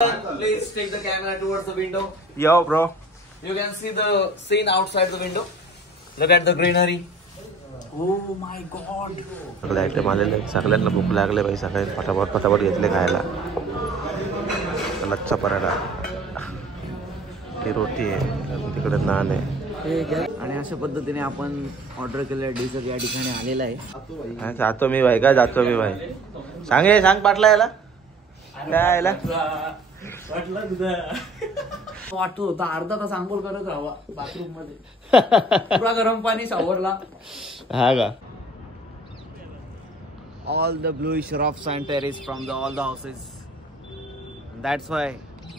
Please take the camera towards the window. Yo, bro. You can see the scene outside the window. Look at the greenery. Oh my God. सगळे item आलेले, सगळ्यांना भूक लागले भाई. सगळ्यांनी फटाफट घेतले खायला. लच्छा पराठा, ती रोटी आहे, तिकडे नान आहे. आणि अशा पद्धतीने आपण ऑर्डर केलेल्या डिश या ठिकाणी आलेला आहे. जातो मी भाई, काय जातो मी भाई. सांग पाटला याला काय याला वाटत होता अर्धा तास आंघोळ करत राहावा बाथरूम मध्ये. पुरा गरम पाणी शॉवरला. हा का. All the bluish rough sand terrace from all the houses. That's why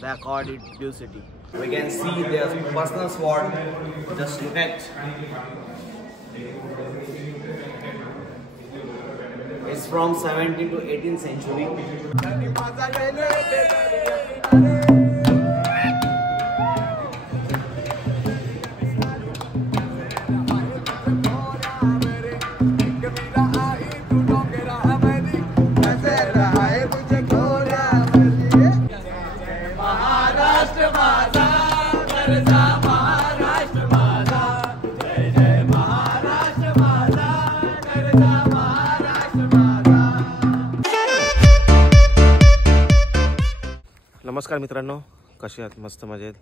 they called it Blue City. We can see their personal sword. Just look at. It's from 17th to 18th century. नमस्कार मित्रांनो, कसे आहात? मस्त मजेत.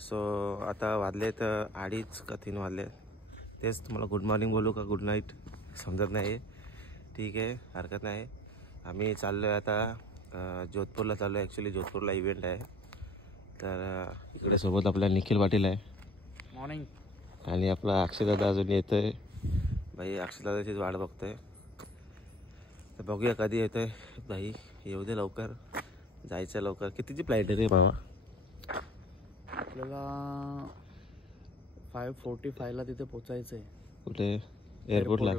So आता वाजलेत 2:30 का 3 वाजले. तेच तुम्हाला गुड मॉर्निंग बोलू का गुड नाईट समजत नाही. ठीक आहे, हरकत नाही. आम्ही चाललो आहे आता जोधपूरला चाललो आहे. ॲक्च्युली जोधपूरला इव्हेंट आहे. तर इकडे सोबत आपला निखिल पाटील आहे. मॉर्निंग. आणि आपला अक्षयदादा अजून येतो आहे भाई. अक्षयदादाचीच वाट बघतो आहे. तर बघूया कधी येतो आहे भाई. येऊ दे लवकर, जायचं लवकर. कितीची फ्लाईट आहे रे बाबा? आपल्याला 5:45 ला तिथे पोचायचं आहे. कुठे? एअरपोर्टला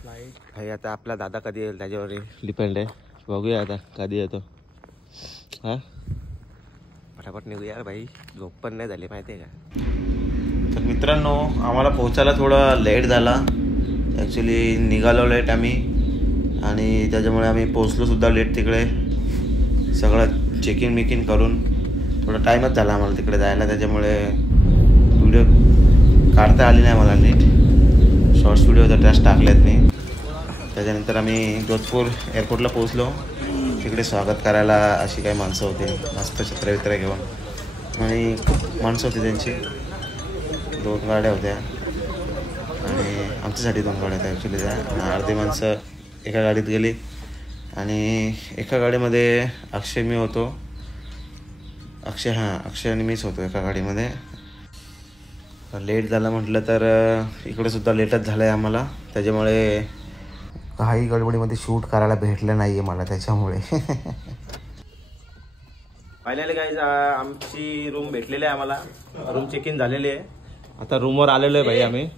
फ्लाईट भाई. आता आपला दादा कधी येईल त्याच्यावर डिपेंड आहे. बघूया आता कधी येतो. हां, फटाफट निघूया भाई. झोप पण नाही झाली माहिती आहे का. तर मित्रांनो, आम्हाला पोचायला थोडा लेट झाला. ॲक्च्युली निघालो लेट आम्ही, आणि त्याच्यामुळे आम्ही पोचलोसुद्धा लेट तिकडे. सगळं चेक इन करून थोडा टाईमच झाला आम्हाला तिकडे जायला. त्याच्यामुळे व्हिडिओ काढता आली नाही मला नीट. शॉर्ट्स व्हिडिओ तर त्याच टाकलेत मी. त्याच्यानंतर आम्ही जोधपूर एअरपोर्टला पोचलो. तिकडे स्वागत करायला अशी काही माणसं होती, मस्त छत्रबित्र घेऊन. आणि खूप माणसं होती त्यांची. 2 गाड्या होत्या आणि आमच्यासाठी 2 गाड्या होत्या ॲक्च्युली त्या. अर्धी माणसं एका गाडीत गेली आणि एका गाडीमध्ये अक्षय मी होतो. अक्षय आणि मीच होतो एका गाडीमध्ये. लेट झालं म्हटलं तर इकडे सुद्धा लेटच झालं आहे आम्हाला. त्याच्यामुळे काही गडबडीमध्ये शूट करायला भेटलं नाही आहे मला त्याच्यामुळे. फायनली गाईज आमची रूम भेटलेली आहे आम्हाला. रूम चेक इन झालेली आहे. आता रूमवर आलेलो आहे भाई आम्ही.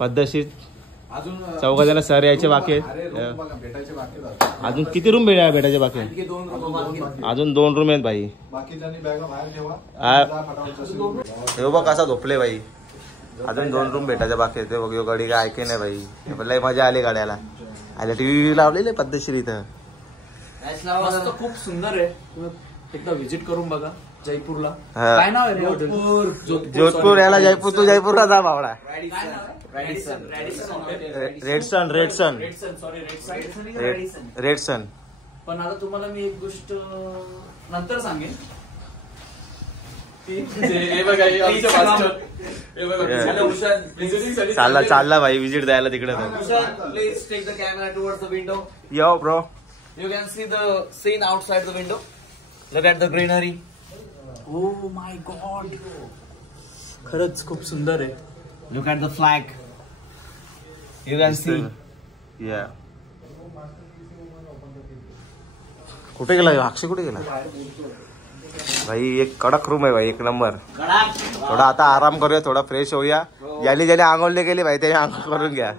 पद्धतशीर 4 जण सर यायचे बाकी आहेत. अजून किती रूम भेटायचे बाकी आहेत? अजून 2 रूम आहेत भाई. हे बघ कसा झोपले भाई. अजून 2 रूम भेटायचे बाकी आहेत. ते बघ गाडी काय ऐके नाही भाई. लय मजा आली गाड्याला. आल्या टीव्ही लावलेले पद्धतशीर इथं. खूप सुंदर आहे. एकदा व्हिजिट करून बघा जयपूरला. काय नाव आहे रे? जोधपूर. याला जयपूर. तू जयपूरला जा बावडा. रेडसन. पण आता तुम्हाला मी एक गोष्ट नंतर सांगेन. चालला भाई विजिट द्यायला तिकडे. Please take the camera towards the window. Yo bro. You can see the scene outside the window. Look at the greenery. Oh my God. खरंच खूप सुंदर आहे. Look at the flag. You can see. Yeah. कुठे गेला अक्षय? कुठे गेला भाई? एक कडक रूम आहे भाई, एक नंबर. थोडा आता आराम करूया, थोडा फ्रेश होऊया. ज्याने आंघोळ नाही केली भाई त्याने आंघोळ करून घ्या,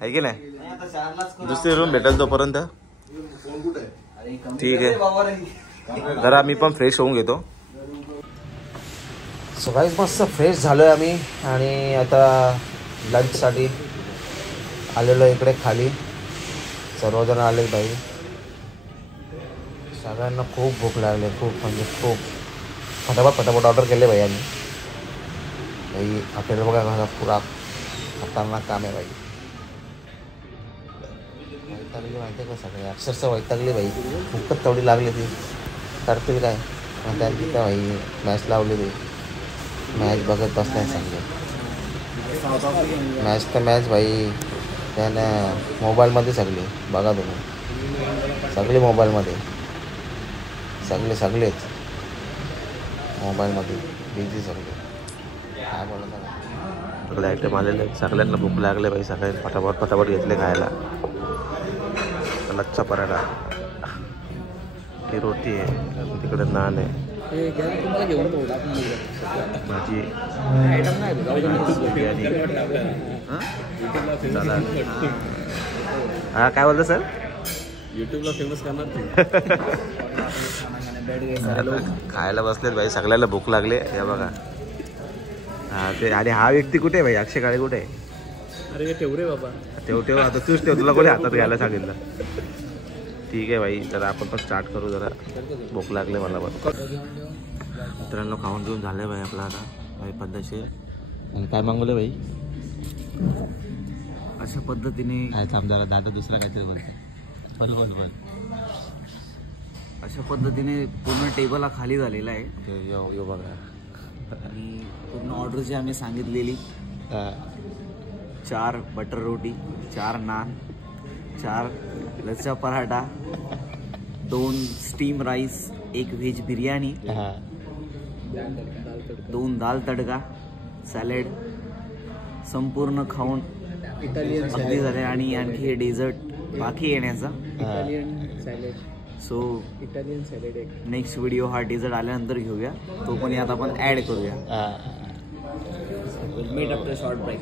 आहे की नाही? दुसरी रूम भेटेल तोपर्यंत. ठीक आहे, जरा मी पण फ्रेश होऊन घेतो. सो गाईज मस्त फ्रेश झालो आहे आम्ही आणि आता लंचसाठी आलेलो इकडे खाली. सर्वजण आले भाई. सगळ्यांना खूप भूक लागली, खूप म्हणजे खूप. फटाफट ऑर्डर केले भाई आम्ही. भाई हॉटेल बघा कसा पुरा खतरनाक काम आहे भाई. वैतागली माहिती आहे का सगळे, अक्षरशः वैतागली भाई. भूकच तेवढी लागली ती, करतील काय. त्या तिथं भाई मॅच लावली ती, मॅच बघत बसलाय सगळे. मॅच भाई त्यानं मोबाईलमध्ये सगळे बघा तुम्ही, सगळे मोबाईलमध्ये, सगळेच मोबाईलमध्ये बिझी सगळे. काय बोलत सगळे आयटम आलेले, सगळ्यांना भूक लागले भाई. सगळे फटाफट घेतले खायला. लच्छा पराठा, ही रोटी आहे, तिकडे नान आहे, भाजी, बिर्याणी. हा काय बोलतो सर, युट्यूबला फेमस करणार. खायला बसलेत भाई, सगळ्याला भूक लागले. हे बघा हा ते. आणि हा व्यक्ती कुठे आहे भाई, अक्षय काळे कुठे आहे? अरे ठेव रे बाबा, ठेव आता तूच ठेव, तुला कोणी हातात घ्यायला सांगितलं. ठीक आहे भाई, तर आपण पण स्टार्ट करू. जरा भूक लागले मला पण. मित्रांनो खाऊन घेऊन झालं भाई आपला आता भाई पद्धतशीर. आणि काय मागवलं भाई? अशा पद्धतीने काय थांब जरा, दादा दुसरा काहीतरी बोलतो. बोल. अशा पद्धतीने पूर्ण टेबल हा खाली झालेला आहे. यो बघा. आणि पूर्ण ऑर्डर जी आम्ही सांगितलेली, 4 बटर रोटी, 4 naan, 4 lachha paratha, 2 steam rice, 1 veg biryani, 2 दाल तडका, सॅलेड, संपूर्ण खाऊन अगदी झाले. आणि आणखी हे डेझर्ट बाकी येण्याचा. So Italian salad next video हा डेझर्ट आल्यानंतर घेऊया, तो पण यात आपण ॲड करूया. Meet after short break.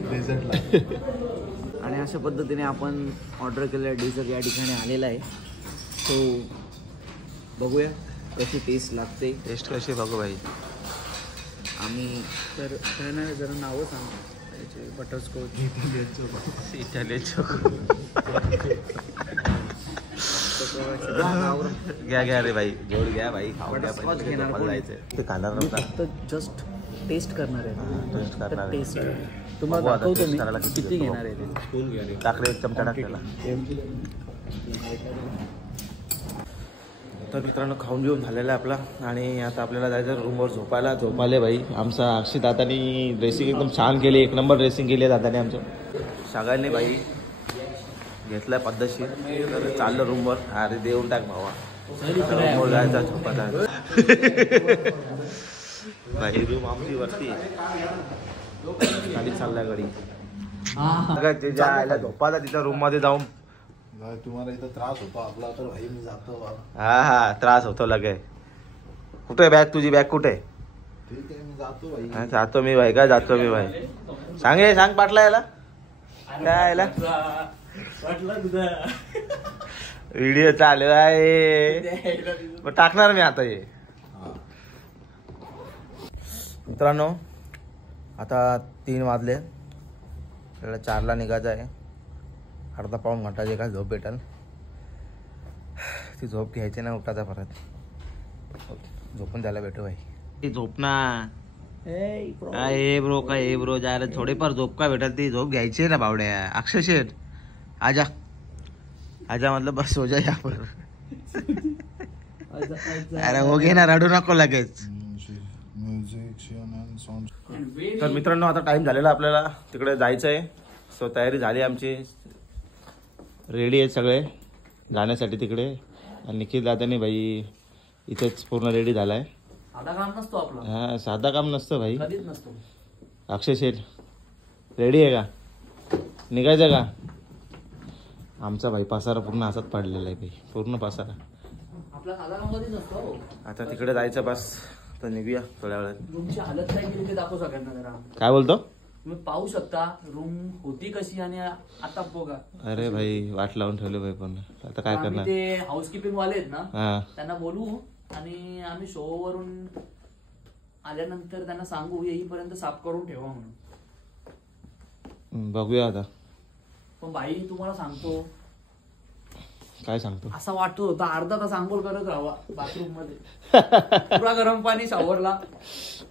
आणि अशा पद्धतीने आपण ऑर्डर केलेला डेझर्ट या ठिकाणी आलेला आहे. सो बघूया कशी टेस्ट लागते. टेस्ट कशी बघू भाई. आम्ही तर काय नाही, जरा नावं सांग. Butterscotch, Italian choco. घ्या रे भाई, जोड घ्या भाई, खाऊन घ्या. ते खाणार नव्हता, जस्ट टेस्ट करणार आहे. टेस्ट करणार. टेस्ट तुम्हाला दाखवतो मी किती घेणार आहे ते. टाकले 1 चमचा टाकलेला. तर मित्रांनो खाऊन घेऊन झालेला आहे आपला. आणि आता आपल्याला जायचं रूमवर झोपायला भाई. आमचा अक्षय दादानी ड्रेसिंग एकदम छान केली, 1 नंबर ड्रेसिंग केली आहे दादाने आमचं. सगळ्यांनी भाई घेतलाय पद्धतशीर. तर चाललं रूमवर. अरे देऊन टाक भावा, रूमवर जायचा झोपायचा भाई. रूम आमची वरती खाली चाललाय गाडी. त्याच्या आयला झोपायला तिथं रूम मध्ये जाऊन. तुम्हाला इथं त्रास होतो आपला, तर भाई मी जातो. हा त्रास होतो लगे. कुठे बॅग तुझी, बॅग कुठे? ठीक आहे मी जातो भाई. जातो मी भाई, काय जातो मी भाई. सांग पाटला याला काय याला व्हिडिओ चालू आहे, टाकणार मी आता. हे मित्रांनो आता 3 वाजले, आपल्याला 4ला निघायचं आहे. अर्धा पाऊण घंटा जे काय झोप भेटेल ती झोप घ्यायची ना, उठायचा परत. झोपून द्यायला भेटू भाई. ती झोप ना काय ब्रो जायला थोडेफार झोप का भेटेल, ती झोप घ्यायची ना बावड्या. अक्षय शेठ आजा मतलब बस हो जाए यहाँ पर. अरे हो घे ना, रडू नको लगेच. तर मित्रांनो आता टाइम झालेला, आपल्याला तिकडे जायचं आहे. सो तयारी झाली आमची, रेडी आहेत सगळे जाण्यासाठी तिकडे. आणि निखिल दादाने भाई इथेच पूर्ण रेडी झालाय. साधा काम नसतो आपलं. हा साधा काम नसतं भाई, कधीच नसतो. अक्षय शेठ रेडी आहे का, निघायचं का? आमचा भाई पसारा पूर्ण असाच पडलेला आहे भाई, पूर्ण पसारा. आपला साधा काम कधीच नसतो. आता तिकडे जायचं बस, तर निघूया थोड्या वेळात. रूमची हालत काय केली ते दाखव सगळ्यांना जरा. काय बोलतो? तुम्ही पाहू शकता रूम होती कशी आणि आता बघा. अरे भाई वाट लावून ठेवले भाई, पण आता काय करणार. ते हाऊसकीपिंग वाले आहेत ना, हा त्यांना बोलवू आणि आम्ही शो वरून आल्यानंतर त्यांना सांगू येईपर्यंत साफ करून ठेवा म्हणून. बघूया आता. पण बाई तुम्हाला सांगतो काय सांगतो असं वाटत होतं अर्धा तास आंघोळ करत राहावा बाथरूम मध्ये पुरा गरम पाणी शॉवरला.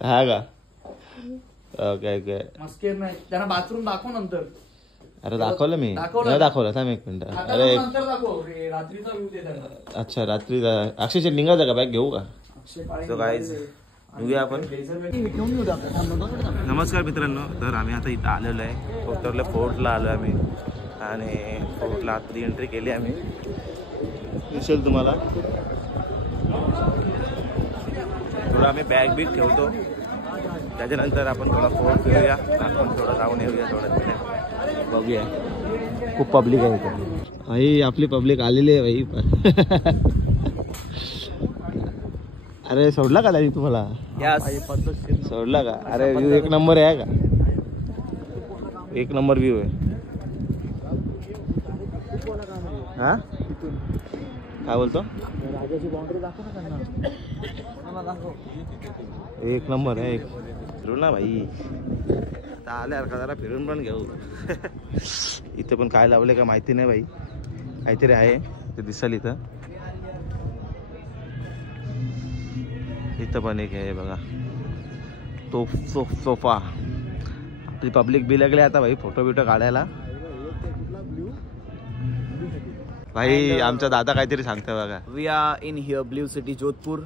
हा का ओके ओके मस्केर नाही त्यांना बाथरूम दाखव नंतर. अरे दाखवलं मी दाखवलं थांब एक मिनिट. अरे नंतर दाखव रात्रीचा व्ह्यू दे त्यांना. अच्छा रात्री अक्षयचे निघायचं का बॅग घेऊ का. तो काय निघूया आपण. नमस्कार मित्रांनो. तर आम्ही आता इथं आलेलो आहे कोतरला फोर्टला आलो आम्ही आणि फोर्टला आतली एंट्री केली आम्ही. दिसेल तुम्हाला थोडं आम्ही बॅग बिग ठेवतो त्याच्यानंतर आपण थोडा फोर्ट फिरूया. आपण थोडं जाऊन येऊया थोडं बघूया. खूप पब्लिक आहे इथे भाई. आपली पब्लिक आलेली आहे भाई. अरे सोडला का दादी तुम्हाला सोडला का. अरे व्ह्यू एक नंबर आहे का. एक नंबर व्ह्यू आहे. हा काय बोलतो. एक नंबर आहे. फिरू ना भाई आता आल्या का जरा फिरून पण घेऊ. इथं पण काय लावले का माहिती नाही भाई. काहीतरी आहे ते दिसेल इथं. इथं पण एक आहे बघा तो सोफा. आपली पब्लिक बी लागली आता भाई फोटो बिटो काढायला. भाई आमचा दादा काहीतरी सांगतोय बघा. We are in here blue city Jodhpur.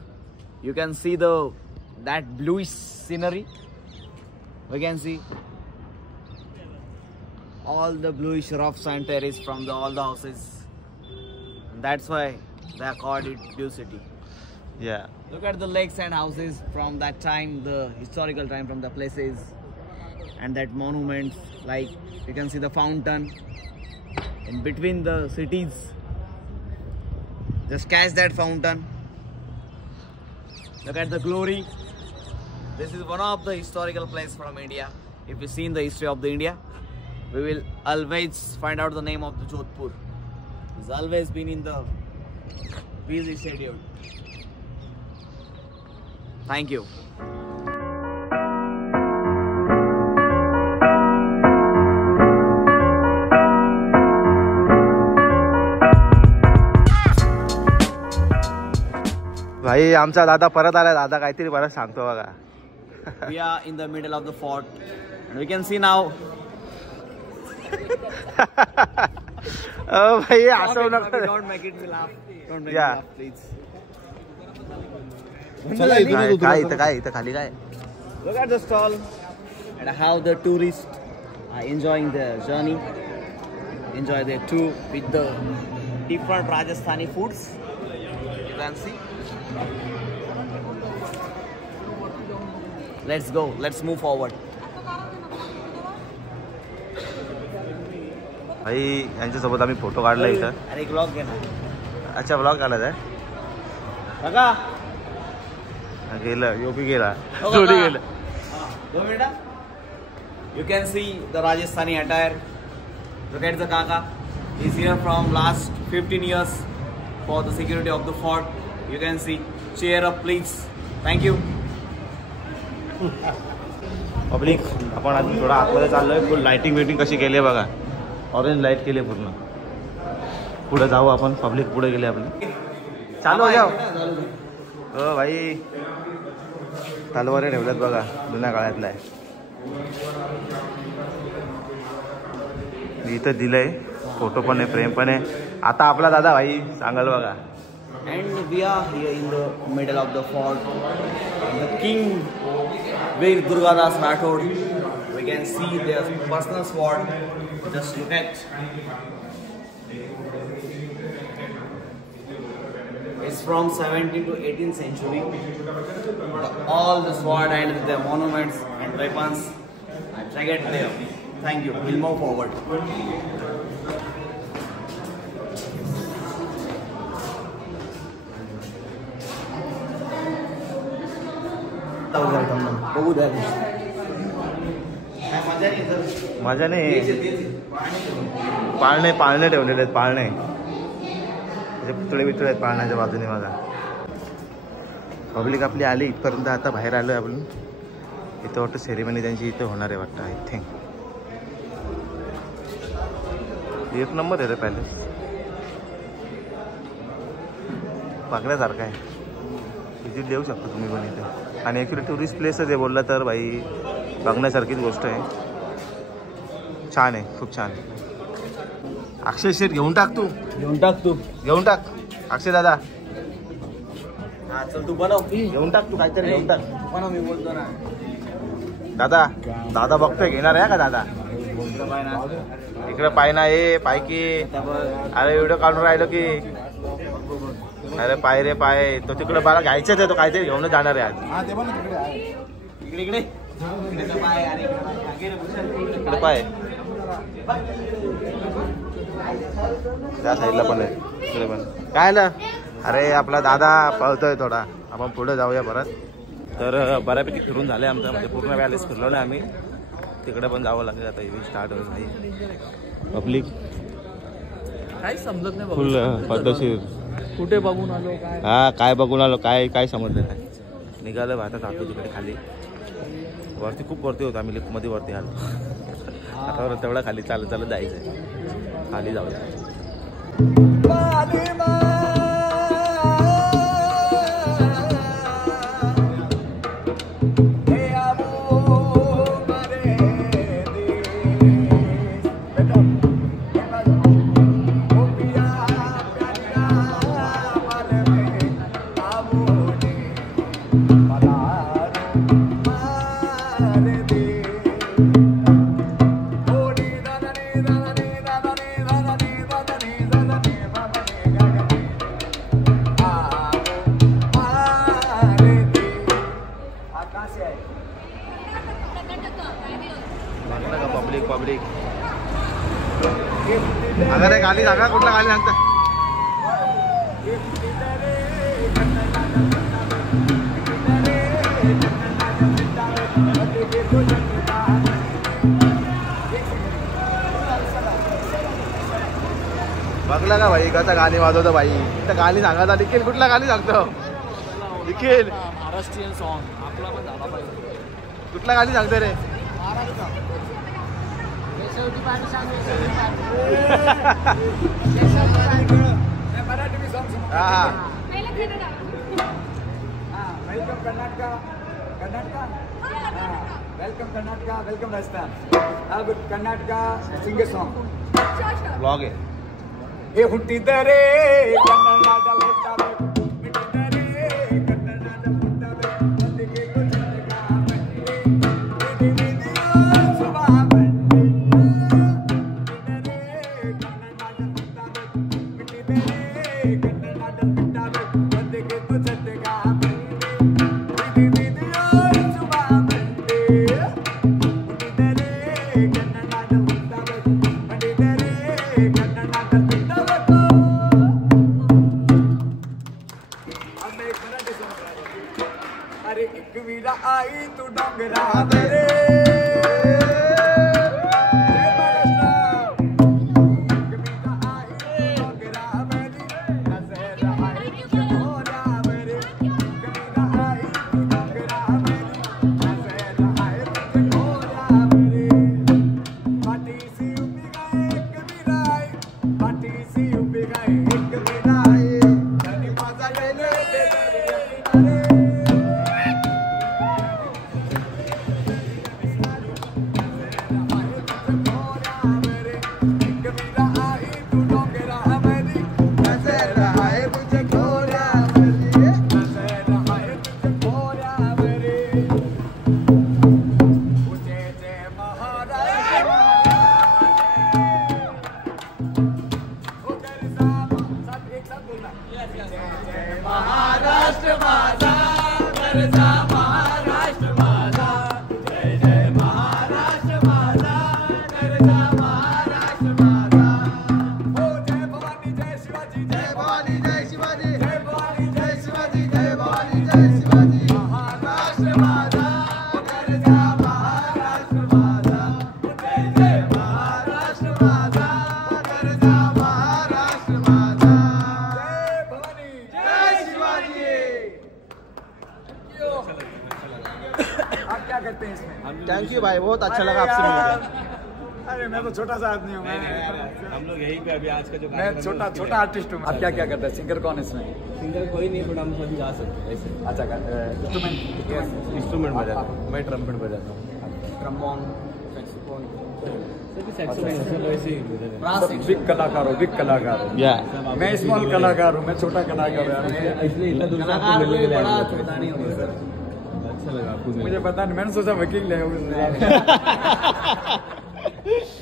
You can see that bluish scenery. We can see all the bluish roofs and terrace from all the houses. And that's why they are called it Blue City. Yeah. Look at the lakes and houses from that time, the historical time, from the places and that monuments. Like you can see the fountain in between the cities. Just catch that fountain. Look at the glory. This is one of the historical places from India. If you see in the history of the India, we will always find out the name of the Jodhpur. It's always been in the busy schedule. Thank you. भाई आमचा दादा परत आला. दादा काहीतरी परत सांगतो बघा. We are in the middle of the fort and we can see now. Oh भाई असं नको. Don't make it me laugh. Don't make Yeah. me laugh, please. काय इथं खाली काय. Look at the stall and how the tourists are enjoying their journey. Enjoy their tour with the different Rajasthani foods. You can see. Let's go. Let's move forward. भाई यांच्यासोबत आम्ही photo काढला इथं. अरे एक व्लॉग घे ना. अच्छा व्लॉग काढायचा आहे. बघा गेलं योगी गेला जोडी गेलं. 2 मिनिटं. You can see the Rajasthani attire. Look at the Kaka. He's here from last 15 years for the security of the fort. You can see. Cheer up, please. Thank you. Public आपण अजून थोडा आतमध्ये चाललोय. फुल लाइटिंग बिटिंग कशी केली आहे बघा. Orange light केली पूर्ण. पुढे जाऊ आपण. पब्लिक पुढे गेले आपले. चालू जाऊ. हो भाई तलवारे ठेवल्यात बघा जुन्या काळातला आहे. इथं दिलंय फोटो पण आहे फ्रेम पण आहे. आता आपला दादा भाई सांगाल बघा. And we are here in the middle of the fort. The king Veer Durgadas Rathod. We can see their personal sword. Just look at. It's from 17th to 18th century. All the sword and the monuments and weapons are treasured there. Thank you. We'll move forward. बघू द्या. माझ्या नाही पाळणे ठेवलेले आहेत. पाळणे त्याचे पुतळे बितळे आहेत पाळण्याच्या बाजूने बघा. पब्लिक आपली आली इथपर्यंत. आता बाहेर आलोय आपण. इथं वाटतं सेरेमनी त्यांची इथं होणार आहे वाटतं. आय थिंक एक नंबर आहे रे पॅलेस. बघण्यासारखं आहे, व्हिजिट देऊ शकता तुम्ही पण इथे. आणि ॲक्च्युली टुरिस्ट प्लेसच आहे बोललं तर भाई, बघण्यासारखीच गोष्ट आहे. छान आहे, खूप छान. अक्षय शेठ घेऊन टाक तू, घेऊन टाक अक्षय दादा हा चल तू बनव घेऊन टाक तू, काहीतरी घेऊन टाक. बनव, मी बोलतो ना. दादा बघतोय, घेणार आहे का दादा? इकडे पाय ना, ये पाय की. अरे व्हिडिओ काढून राहिलो की. अरे पाय रे पाय, तो तिकडे मला घ्यायचंच आहे, तो काहीतरी घेऊन जाणार आहे आज. हा ते पण तिकडे आहे. इकडे इकडे पाय, त्या साईडला पण आहे, इकडे पण. काय आलं? अरे आपला दादा पळतोय थोडा, आपण पुढे जाऊया परत. तर बऱ्यापैकी फिरून झाले आमचं, म्हणजे पूर्ण पॅलेस फिरलो नाही आम्ही. तिकडे पण जावं लागेल आता, इव्हेंट स्टार्ट होईल नाही. पब्लिक काही समजत नाही फुल पद्धतशीर. कुठे बघून आलो काय. हा काय बघून आलो, काय समजलं नाही. निघालं आता जातो तिकडे खाली. वरती खूप वरती होतं, आम्ही लिफ्टमध्ये वरती आलो. आता तेवढा खाली चालत जायचं आहे, खाली जाऊया. पब्लिक अगर गाली सांगा, कुठला गाली सांगता? बघला का भाई कसा गाणी वाजवतो भाई? तर गाणी सांगायचा निखिल, कुठला गाणी सांगतो निखिल? महाराष्ट्रीयन सॉन्ग आपला पण झाला पाहिजे. कुठला गाणी सांगतो रे? Welcome Karnataka, welcome Rajasthan. अब कर्नाटका सिंगर सॉन्ग ब्लॉग आहे. हे ಹುಟ್ಟಿದರೆ ಕನ್ನಡದ ಹುಟ್ಟಬೇಕು, ಬಿಟ್ಟಿದರೆ ಕನ್ನಡದ ಹುಟ್ಟಬೇಕು, ಒಂದಿಗೆ ಗುಜರಾತ ಬಂದೆ, ಬಿದಿದಿದಿಯೋ ಶುಭ ಬಂದೆ. ಬಿಟ್ಟಿದರೆ ಕನ್ನಡದ ಹುಟ್ಟಬೇಕು, ಬಿಟ್ಟಿದರೆ ಕನ್ನಡದ ಹುಟ್ಟಬೇಕು, ಒಂದಿಗೆ ಗುಜರಾತ ಬಂದೆ, ಬಿದಿದಿದಿಯೋ ಶುಭ ಬಂದೆ. ಬಿಟ್ಟಿದರೆ ಕನ್ನಡದ ಹುಟ್ಟಬೇಕು, ಬಿಟ್ಟಿದರೆ ಕನ್ನಡದ ಹುಟ್ಟಬೇಕು. अरे एक वीरा आई तू डोंगरा मेरे, जय महाराष्ट्र. एक वीरा आई तू डोंगरा मेरी, नजर आई तुझे भोला मेरे. एक वीरा आई तू डोंगरा मेरी, नजर आई तुझे भोला मेरे. पाटी सी उभी गए एक वीरा आई, पाटी सी उभी गए एक वीरा आई. धनी माझा येले दे दे महाराष्ट्र माझा गरजा, महाराष्ट्र माझा जय जय महाराष्ट्र माझा गरजा, महाराष्ट्र माझा. हो जय भवानी जय शिवाजी, जय भवानी जय शिवाजी, जय भवानी जय शिवाजी, जय भवानी जय शिवाजी. महाराष्ट्र माझा गरजा, महाराष्ट्र माझा जय जय महाराष्ट्र माझा गरजा, महाराष्ट्र माझा. जय भवानी जय शिवाजी. आप क्या करते हैं इसमें? थैंक यू भाई, बहुत अच्छा लगा आपसे मिलकर. अरे मैं तो छोटा सा आदमी हूँ, हम लोग यहीं पे अभी आज का जो मैं छोटा आर्टिस्ट हूँ. आप क्या क्या करते हैं? सिंगर कौन है इसमें? सिंगर कोई नहीं बट हम सभी गा सकते हैं ऐसे। अच्छा इंस्ट्रूमेंट इंस्ट्रूमेंट बजाता हूँ, मैं ट्रम्पेट बजाता हूँ। ट्रम्बोन सैक्सोफोन सभी सैक्सोफोन वैसे ही बजाते हैं। सब बिग कलाकार हो, बिग कलाकार हो। या मैं स्मॉल कलाकार हूँ, मैं छोटा कलाकार हूँ। इसलिए इतना दूर से आपको कलाकार मिलने के लिए बड़ा आया। छोटा नहीं होगा सर। अच्छा लगा आपको मुझे मिलकर। पता नहीं, मैंने सोचा वकील है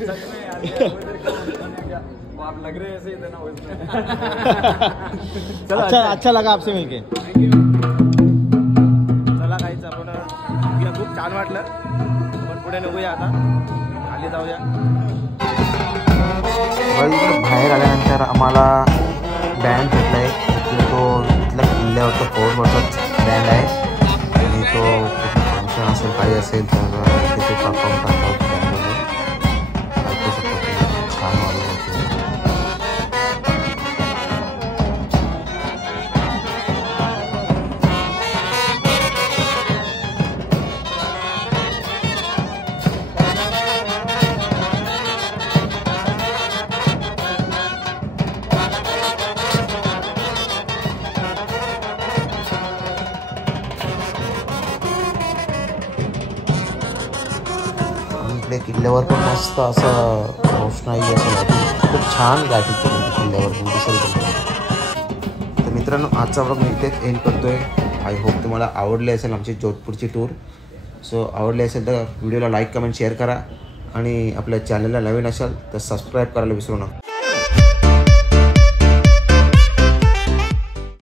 सच में यार, ये उधर का क्या वो आप लग रहे हैं ऐसे ही थे ना उसमें। चला अच्छा लगा आपसे मिलके। चला काहीच आपण खूप छान वाटलं, पण पुढे निघूया आता, खाली जाऊया. बाहेर आल्यानंतर आम्हाला बँड भेटला आहे. तो इथल्या किल्ल्यावरचा फोर्टवरचाच बँड आहे आणि तो फंक्शन असेल काही असेल तर तिथे परफॉर्म करतात बँडमध्ये. ऐकू शकतो तुम्ही, छान वाजवत होते. इकडे किल्ल्यावर पण मस्त असं रोषणाई असं लाईटिंग खूप छान लाईटिंग केली किल्ल्यावर दिसेल तुम्हाला. तर मित्रांनो, आजचा ब्लॉग मी इथेच एंड करतोय. आय होप तुम्हाला आवडले असेल आमची जोधपूरची टूर. सो आवडले असेल तर व्हिडिओला लाईक कमेंट शेअर करा आणि आपल्या चॅनलला नवीन असाल तर सबस्क्राईब करायला विसरू नका.